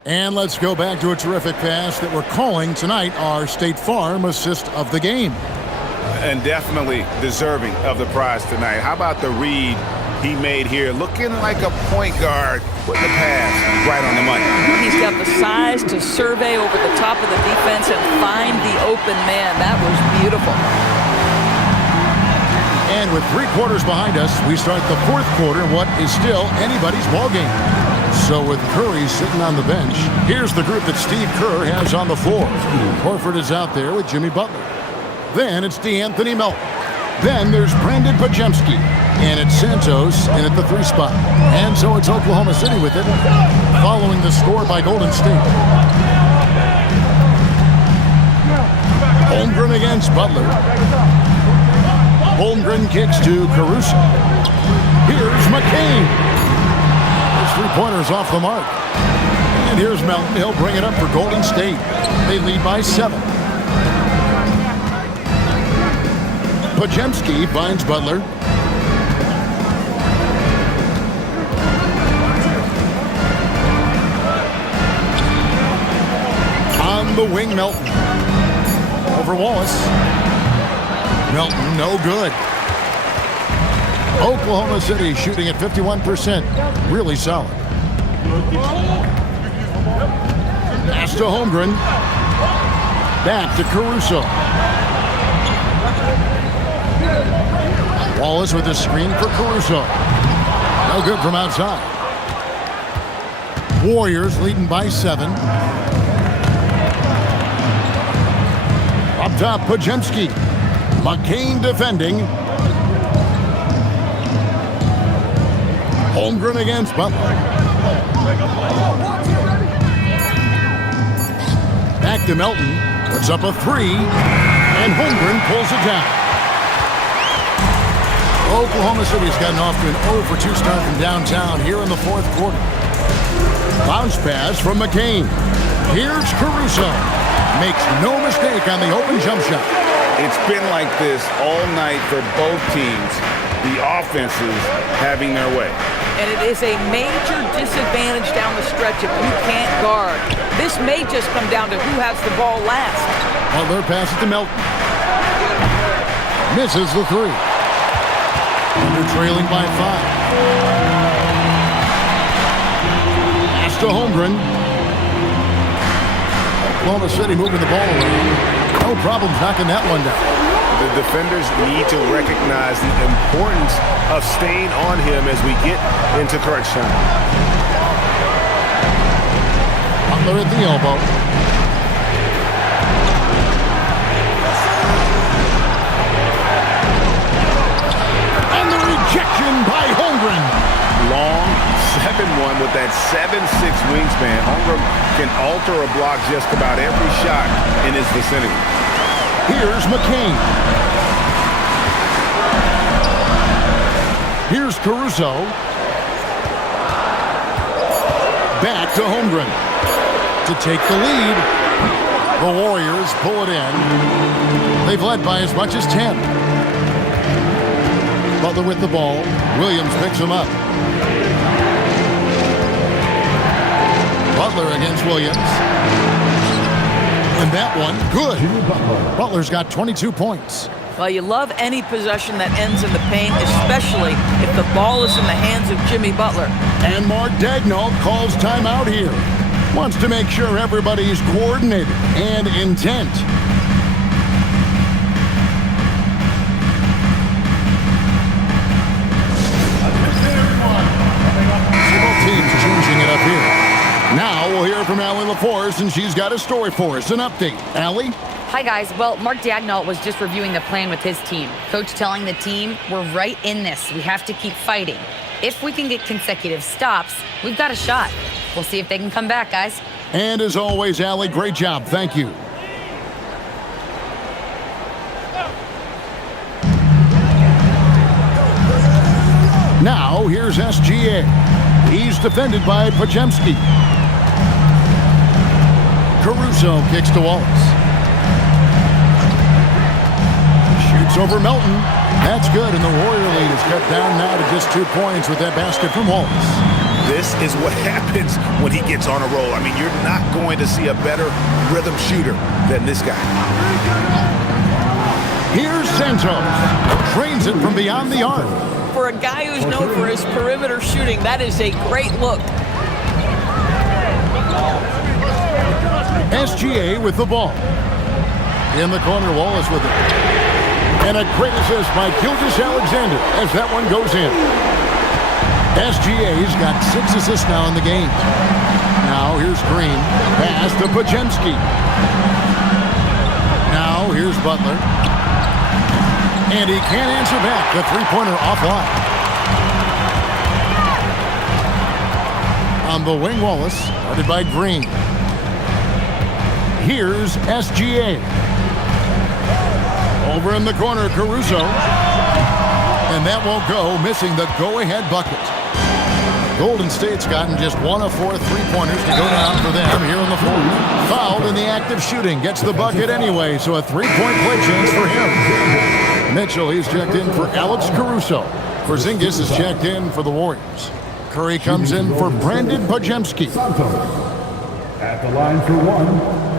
And let's go back to a terrific pass that we're calling tonight our State Farm assist of the game. And definitely deserving of the prize tonight. How about the read he made here? Looking like a point guard, putting the pass right on the money. He's got the size to survey over the top of the defense and find the open man. That was beautiful. And with 3 quarters behind us, we start the 4th quarter in what is still anybody's ballgame. So with Curry sitting on the bench, here's the group that Steve Kerr has on the floor. Horford is out there with Jimmy Butler. Then it's DeAnthony Melton. Then there's Brandon Podziemski. And it's Santos in at the 3 spot. And so it's Oklahoma City with it, following the score by Golden State. Holmgren against Butler. Holmgren kicks to Caruso. Here's McCain. 3-pointers off the mark. And here's Melton. He'll bring it up for Golden State. They lead by 7. Pajemski finds Butler. On the wing, Melton. Over Wallace. Melton, no good. Oklahoma City shooting at 51%. Really solid. Pass to Holmgren. Back to Caruso. Wallace with a screen for Caruso. No good from outside. Warriors leading by 7. Up top, Pajemski. McCain defending. Holmgren against Butler. Back to Melton. Puts up a 3. And Holmgren pulls it down. Oklahoma City's gotten off to an 0-for-2 start from downtown here in the fourth quarter. Bounce pass from McCain. Here's Caruso. Makes no mistake on the open jump shot. It's been like this all night for both teams. The offenses having their way. And it is a major disadvantage down the stretch if you can't guard. This may just come down to who has the ball last. Butler passes to Melton. Misses the 3. Under trailing by 5. Pass to Holmgren. Oklahoma City moving the ball around. No problems knocking that one down. The defenders need to recognize the importance of staying on him as we get into crunch time. Butler at the elbow. And the rejection by Holmgren. Long 7-1 with that 7'6" wingspan. Holmgren can alter a block just about every shot in his vicinity. Here's McCain. Here's Caruso. Back to Holmgren to take the lead. The Warriors pull it in. They've led by as much as 10. Butler with the ball. Williams picks him up. Butler against Williams. And that one, good. Butler's got 22 points. Well, you love any possession that ends in the paint, especially if the ball is in the hands of Jimmy Butler. And Mark Daigneault calls timeout here. Wants to make sure everybody's coordinated and intent. Both teams changing it up here. Now we'll hear from Allie LaForce, and she's got a story for us. An update. Allie? Hi, guys. Well, Mark Daigneault was just reviewing the plan with his team. Coach telling the team, we're right in this. We have to keep fighting. If we can get consecutive stops, we've got a shot. We'll see if they can come back, guys. And as always, Allie, great job. Thank you. Now, here's SGA. He's defended by Pajemski. Caruso kicks to Wallace. Shoots over Melton. That's good, and the Warrior lead is cut down now to just 2 points with that basket from Wallace. This is what happens when he gets on a roll. I mean, you're not going to see a better rhythm shooter than this guy. Here's Santos. Trains it from beyond the arc. For a guy who's known for his perimeter shooting, that is a great look. SGA with the ball. In the corner, Wallace with it. And a great assist by Gilgeous-Alexander as that one goes in. SGA's got 6 assists now in the game. Now here's Green. Pass to Pajemski. Now here's Butler. And he can't answer back. The three-pointer offline. On the wing, Wallace, guarded by Green. Here's SGA. Over in the corner, Caruso. And that won't go, missing the go-ahead bucket. Golden State's gotten just 1 of 4 3-pointers to go down for them here in the fourth. Fouled in the act of shooting. Gets the bucket anyway, so a 3-point play chance for him. Mitchell, he's checked in for Alex Caruso. Porzingis is checked in for the Warriors. Curry comes in for Brandon Pajemski. At the line for one.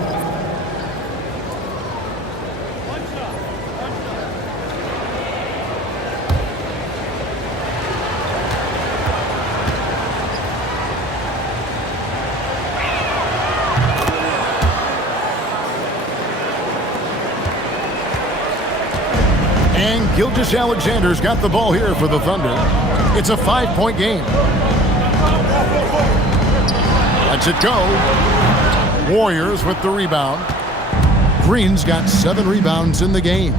And Gilgeous-Alexander's got the ball here for the Thunder. It's a 5-point game. Lets it go. Warriors with the rebound. Green's got 7 rebounds in the game.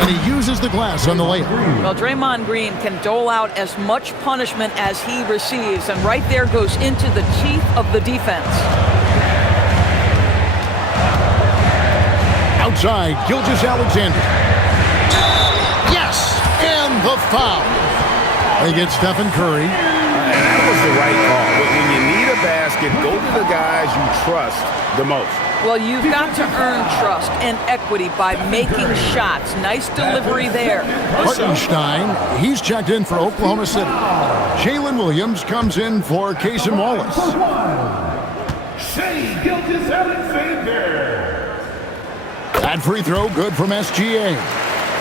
And he uses the glass on the layup. Well, Draymond Green can dole out as much punishment as he receives, and right there goes into the teeth of the defense. Outside, Gilgeous-Alexander. Yes! And the foul. They get Stephen Curry. That was the right call. But when you need a basket, go to the guys you trust the most. Well, you've got to earn trust and equity by making shots. Nice delivery there. Hartenstein, he's checked in for Oklahoma City. Jalen Williams comes in for Casey Wallace. Shai Gilgeous-Alexander. That free throw good from SGA.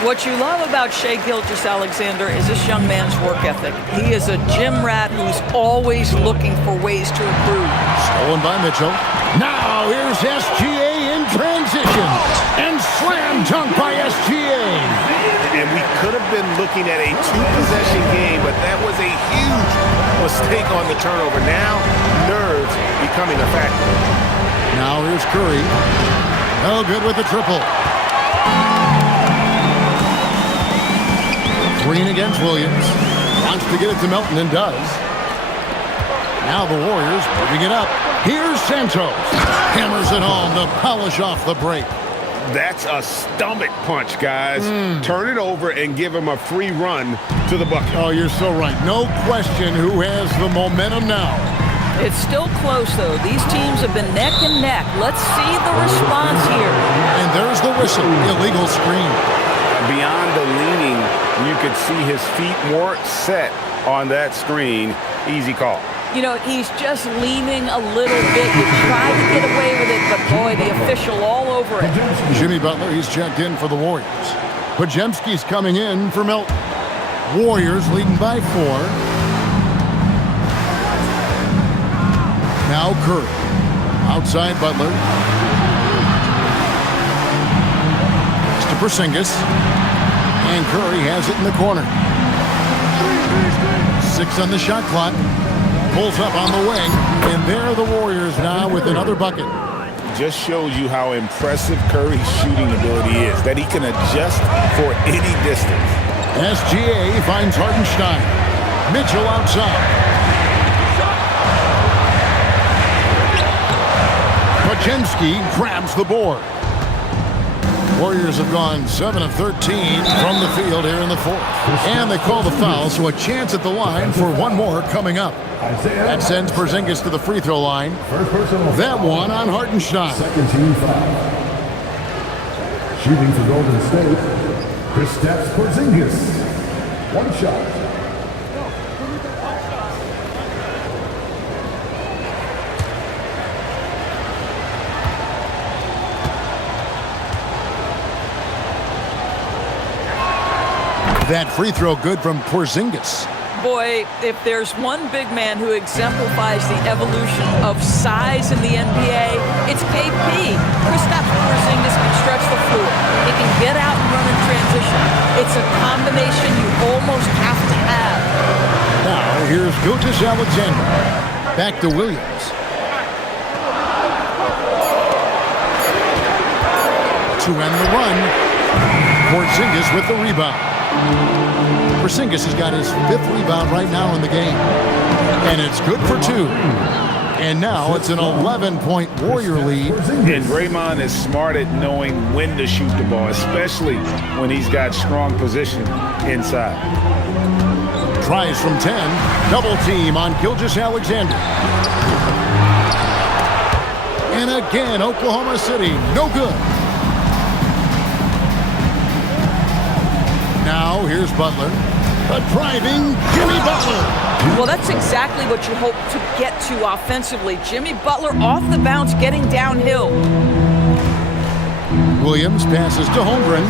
What you love about Shai Gilgeous-Alexander is this young man's work ethic. He is a gym rat who's always looking for ways to improve. Stolen by Mitchell. Now here's SGA in transition. And slam dunk by SGA. And we could have been looking at a 2-possession game, but that was a huge mistake on the turnover. Now, nerves becoming a factor. Now here's Curry. No good with the triple. Green against Williams. Wants to get it to Melton and does. Now the Warriors moving it up. Here's Santos. Hammers it home to polish off the break. That's a stomach punch, guys. Turn it over and give him a free run to the bucket. Oh, you're so right. No question who has the momentum now. It's still close, though. These teams have been neck and neck. Let's see the response here. And there's the whistle. Illegal screen. Beyond the leaning, you could see his feet weren't set on that screen. Easy call. You know, he's just leaning a little bit. You try to get away with it, but boy, the official all over it. Jimmy Butler, he's checked in for the Warriors. Pajemski's coming in for Melton. Warriors leading by 4. Now Curry. Outside Butler. It's to Porzingis. And Curry has it in the corner. 6 on the shot clock. Pulls up on the wing. And there are the Warriors now with another bucket. Just shows you how impressive Curry's shooting ability is, that he can adjust for any distance. SGA finds Hartenstein. Mitchell outside. Pajemski grabs the board. Warriors have gone 7 of 13 from the field here in the fourth. And they call the foul, so a chance at the line for one more coming up. That sends Porzingis to the free throw line. That one on Hartenstein. Second team foul. Shooting for Golden State, Kristaps Porzingis. One shot. That free throw good from Porzingis. Boy, if there's one big man who exemplifies the evolution of size in the NBA, it's KP. Kristaps Porzingis can stretch the floor. He can get out and run in transition. It's a combination you almost have to have. Now, here's Gilgeous-Alexander. Back to Williams. To end the run. Porzingis with the rebound. Porzingis has got his 5th rebound right now in the game. And it's good for 2. And now it's an 11-point Warrior lead. And Draymond is smart at knowing when to shoot the ball, especially when he's got strong position inside. Tries from 10. Double team on Gilgeous-Alexander. And again, Oklahoma City, no good. Now here's Butler. A driving Jimmy Butler. Well, that's exactly what you hope to get to offensively. Jimmy Butler off the bounce, getting downhill. Williams passes to Holmgren.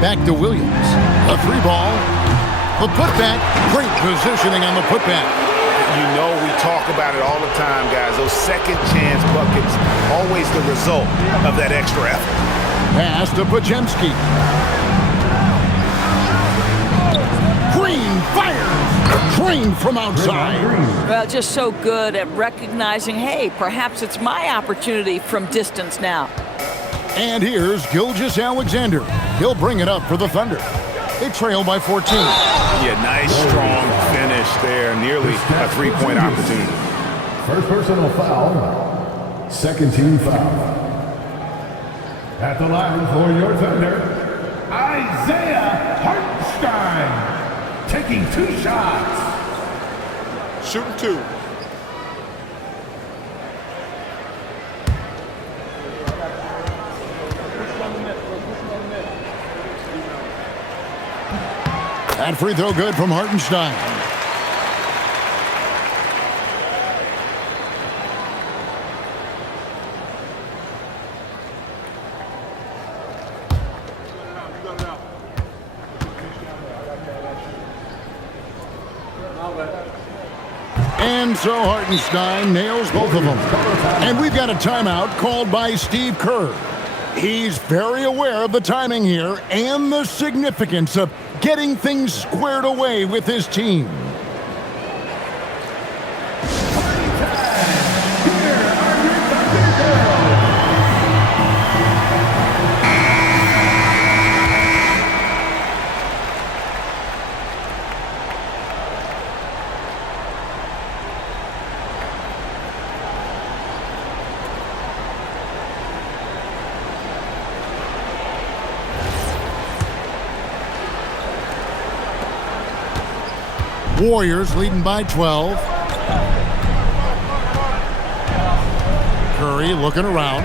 Back to Williams. A three ball. The putback. Great positioning on the putback. You know we talk about it all the time, guys. Those second chance buckets, always the result of that extra effort. Pass to Podziemski. Green fires. Trained from outside. Well, just so good at recognizing, hey, perhaps it's my opportunity from distance now. And here's Gilgeous-Alexander. He'll bring it up for the Thunder. They trail by 14. Yeah, nice, strong finish there. Nearly a three-point opportunity. First personal foul. Second team foul. At the line for your Thunder, Isaiah Hartenstein. Taking 2 shots. Shooting 2. That free throw good from Hartenstein. And so Hartenstein nails both of them. And we've got a timeout called by Steve Kerr. He's very aware of the timing here and the significance of getting things squared away with his team. Warriors leading by 12. Curry looking around.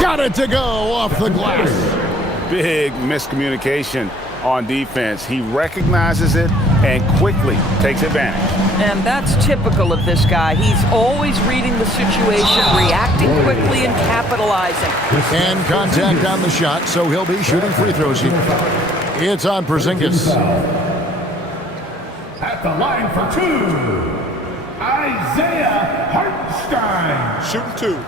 Got it to go off the glass. Big miscommunication on defense. He recognizes it and quickly takes advantage. And that's typical of this guy. He's always reading the situation, reacting quickly, and capitalizing. And contact on the shot, so he'll be shooting free throws here. It's on Porzingis. At the line for 2, Isaiah Hartenstein. Shooting 2.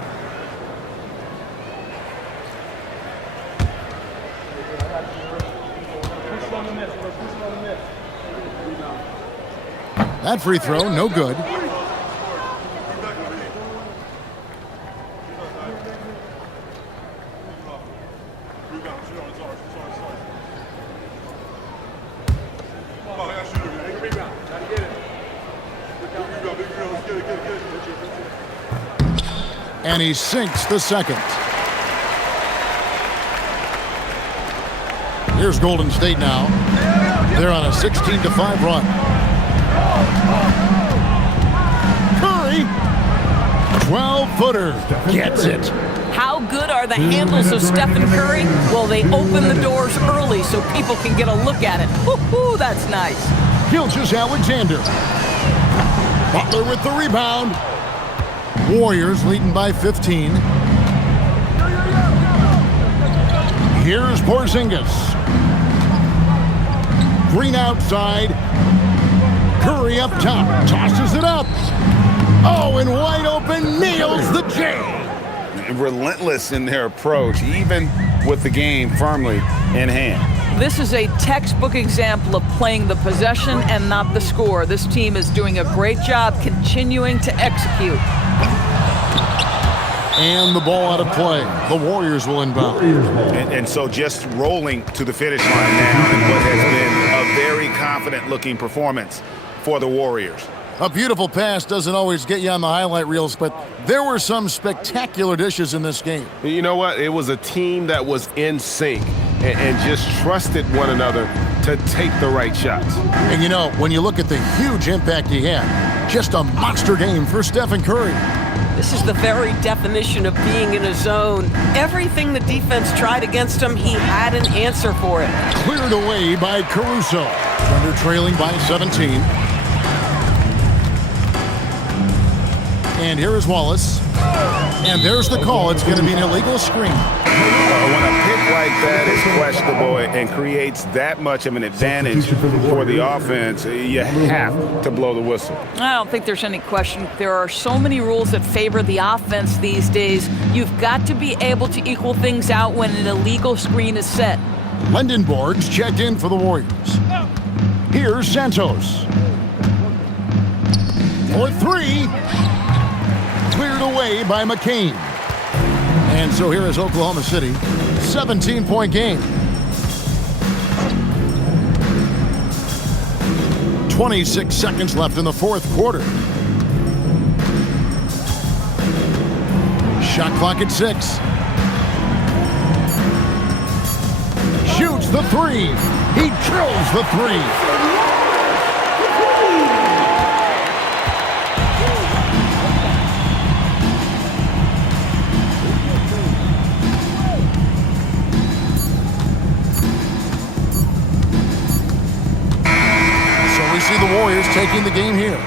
That free throw, no good. And he sinks the second. Here's Golden State now. They're on a 16-5 run. Curry, 12-footer, gets it. How good are the handles of Stephen Curry? Well, they open the doors early so people can get a look at it. Woo-hoo, that's nice. Gilgeous-Alexander. Butler with the rebound. Warriors leading by 15. Here's Porzingis. Green outside. Curry up top. Tosses it up. Oh, and wide open. Nails the J. Relentless in their approach, even with the game firmly in hand. This is a textbook example of playing the possession and not the score. This team is doing a great job continuing to execute. And the ball out of play. The Warriors will inbound. And so just rolling to the finish line now in what has been a very confident-looking performance for the Warriors. A beautiful pass doesn't always get you on the highlight reels, but there were some spectacular dishes in this game. You know what? It was a team that was in sync and just trusted one another to take the right shots. And you know, when you look at the huge impact he had, just a monster game for Stephen Curry. This is the very definition of being in a zone. Everything the defense tried against him, he had an answer for it. Cleared away by Caruso. Thunder trailing by 17. And here is Wallace. And there's the call. It's going to be an illegal screen. When a pick like that is questionable and creates that much of an advantage for the offense, you have to blow the whistle. I don't think there's any question. There are so many rules that favor the offense these days. You've got to be able to equal things out when an illegal screen is set. London boards checked in for the Warriors. Here's Santos. For three. Cleared away by McCain. And so here is Oklahoma City. 17-point game. 26 seconds left in the fourth quarter. Shot clock at 6. Shoots the three. He drills the three. See the Warriors taking the game here.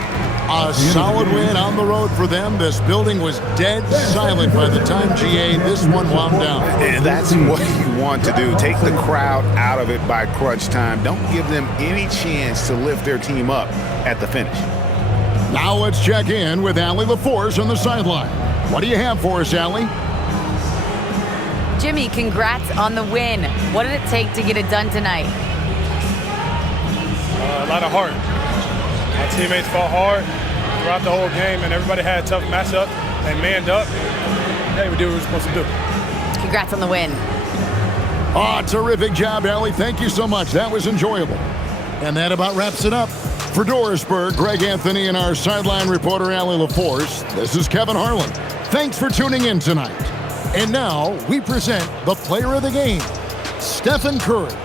A solid win on the road for them. This building was dead silent by the time GA this one wound down. And that's what you want to do. Take the crowd out of it by crunch time. Don't give them any chance to lift their team up at the finish. Now let's check in with Allie LaForce on the sideline. What do you have for us, Allie? Jimmy, congrats on the win. What did it take to get it done tonight? A lot of heart. My teammates fought hard throughout the whole game, and everybody had a tough matchup. They manned up. Hey, we did what we were supposed to do. Congrats on the win. Oh, terrific job, Allie. Thank you so much. That was enjoyable. And that about wraps it up. For Dorisburg, Greg Anthony, and our sideline reporter, Allie LaForce, this is Kevin Harlan. Thanks for tuning in tonight. And now we present the player of the game, Stephen Curry.